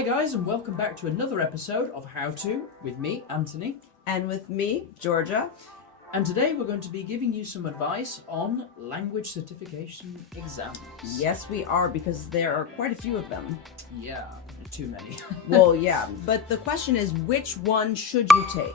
Hi guys, and welcome back to another episode of How To with me, Anthony. And with me, Georgia. And today we're going to be giving you some advice on language certification exams. Yes, we are, because there are quite a few of them. Yeah, too many. Well, yeah, but the question is, which one should you take?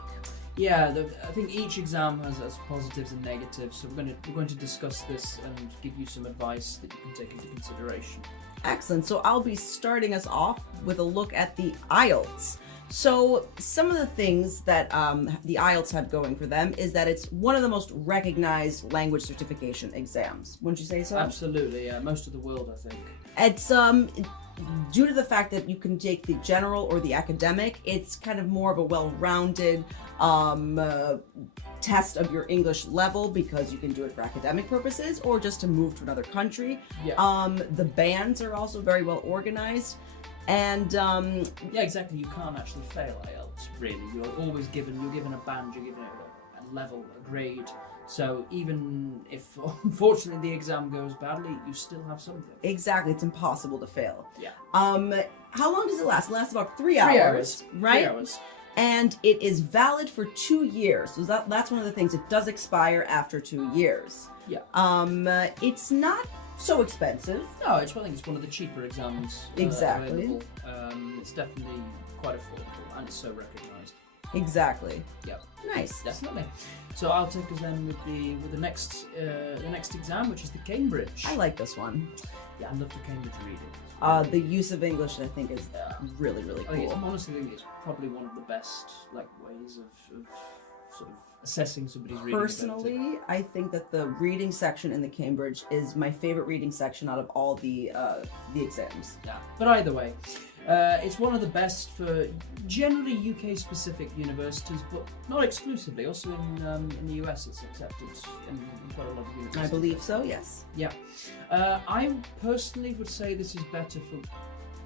Yeah, I think each exam has positives and negatives, so we're going to discuss this and give you some advice that you can take into consideration. Excellent. So I'll be starting us off with a look at the IELTS. So some of the things that the IELTS have going for them is that it's one of the most recognized language certification exams. Wouldn't you say so? Absolutely, yeah. Most of the world, I think. It's due to the fact that you can take the general or the academic, it's kind of more of a well-rounded test of your English level, because you can do it for academic purposes or just to move to another country. Yeah. The bands are also very well organized. And yeah, exactly. You can't actually fail IELTS, really. You're given a band, you're given a level, a grade. So even if, unfortunately, the exam goes badly, you still have something. Exactly, it's impossible to fail. Yeah. How long does it last? It lasts about 3 hours. hours, right? 3 hours. And it is valid for 2 years. So that's one of the things. It does expire after 2 years. Yeah. It's not so expensive. No, I think it's one of the cheaper exams. Exactly. Available. It's definitely quite affordable, and it's so recognised. Exactly. Yeah. Nice. Definitely. So I'll take us then with the next exam, which is the Cambridge. I like this one. Yeah, I love the Cambridge reading. The use of English, I think, is really, really cool. I honestly think it's probably one of the best ways of sort of assessing somebody's reading ability. Personally, I think that the reading section in the Cambridge is my favorite reading section out of all the exams. Yeah, but either way, it's one of the best for generally UK-specific universities, but not exclusively. Also in the US, it's accepted in quite a lot of universities. I believe so, yes. Yeah. I personally would say this is better for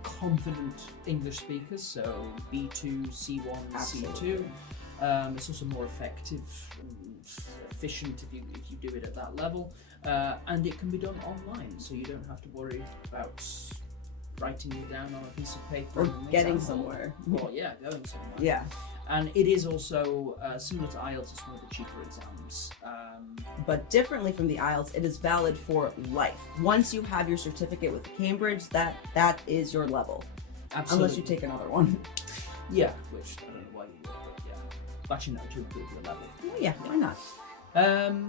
confident English speakers, so B2, C1, Absolutely. C2. It's also more effective and efficient if you do it at that level, and it can be done online, so you don't have to worry about writing it down on a piece of paper Or and getting example. somewhere. Or going somewhere. Yeah. And it is also similar to IELTS. It's one of the cheaper exams. But differently from the IELTS, it is valid for life. Once you have your certificate with Cambridge, that is your level. Absolutely. Unless you take another one. Yeah, which I don't know why you would, but yeah. But you know, to improve your level. Oh, yeah, why not?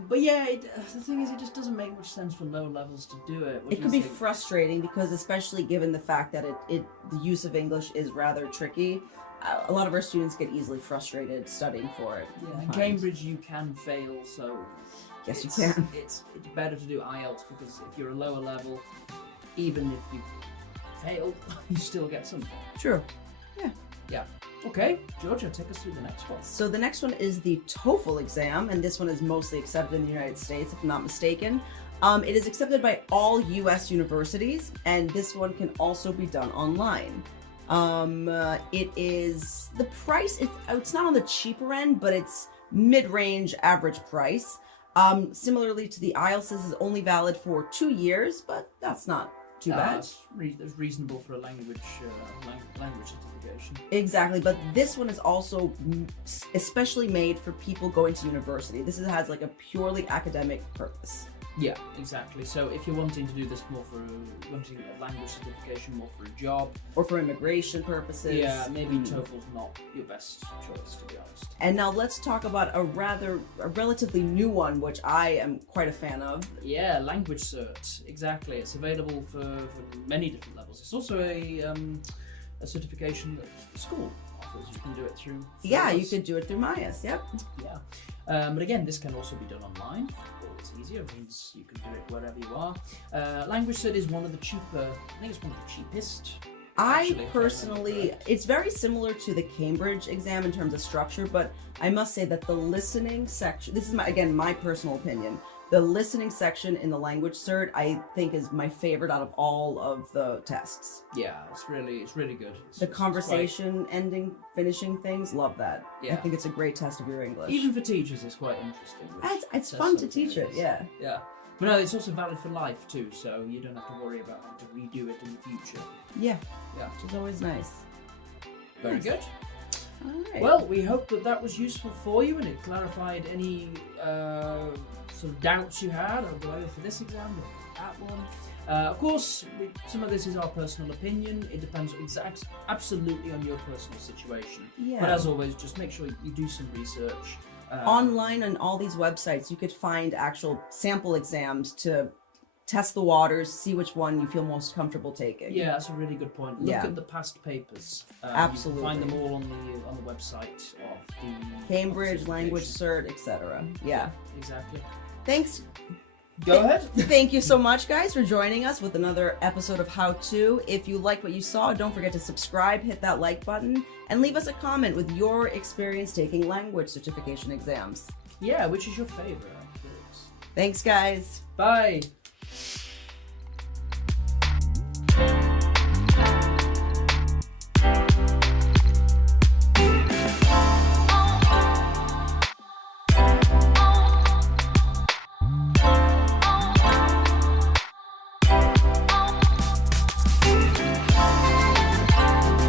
But yeah, the thing is, it just doesn't make much sense for low levels to do it. What It do can you be think? frustrating, because especially given the fact that the use of English is rather tricky, a lot of our students get easily frustrated studying for it. Yeah, I in find. Cambridge you can fail, so Yes, you it's- can. It's better to do IELTS, because if you're a lower level, even if you fail, you still get something. True. Yeah. Okay, Georgia, take us through the next one. So the next one is the TOEFL exam, and this one is mostly accepted in the United States, if I'm not mistaken. It is accepted by all U.S. universities, and this one can also be done online. It is the price. It's not on the cheaper end, but it's mid-range average price. Similarly to the IELTS, this is only valid for 2 years, but that's not too bad. That's reasonable for a language certification. Exactly, but this one is also especially made for people going to university. This has like a purely academic purpose. Yeah, exactly. So if you're wanting to do this more for wanting a language certification more for a job, Or for immigration purposes. yeah, maybe TOEFL's not your best choice, to be honest. And now let's talk about a relatively new one, which I am quite a fan of. Yeah, language cert. Exactly. It's available for many different levels. It's also a certification that the school offers. You can do it through. Yeah, you us. could do it through Myas. Yep. Yeah. But again, this can also be done online. It's easier. It means you can do it wherever you are. Language cert is one of the cheaper. I think it's one of the cheapest. I Actually, if I personally, remember correct. it's very similar to the Cambridge exam in terms of structure, but I must say that the listening section, this is my personal opinion, the listening section in the language cert, I think is my favorite out of all of the tests. Yeah, it's really good. The conversation, ending, finishing things, love that. Yeah. I think it's a great test of your English. Even for teachers, it's quite interesting. which It's says fun to something, teach it, is. yeah. Yeah. But no, it's also valid for life too, so you don't have to worry about having to redo it in the future. Yeah, Yeah. which is always nice. Very Nice. good. All right. Well, we hope that that was useful for you and it clarified any sort of doubts you had, or either for this exam or that one. Of course, some of this is our personal opinion. It depends absolutely on your personal situation. yeah. But as always, just make sure you do some research. Online on all these websites, you could find actual sample exams to test the waters, see which one you feel most comfortable taking. Yeah, that's a really good point. Look Yeah. at the past papers. Absolutely. You can find them all on the website of the Cambridge, of language certification. cert, etc. Yeah. Exactly. Thanks. Go ahead. Thank you so much, guys, for joining us with another episode of How To. If you liked what you saw, don't forget to subscribe, hit that like button, and leave us a comment with your experience taking language certification exams. Yeah, which is your favorite? I'm curious. Thanks, guys. Bye.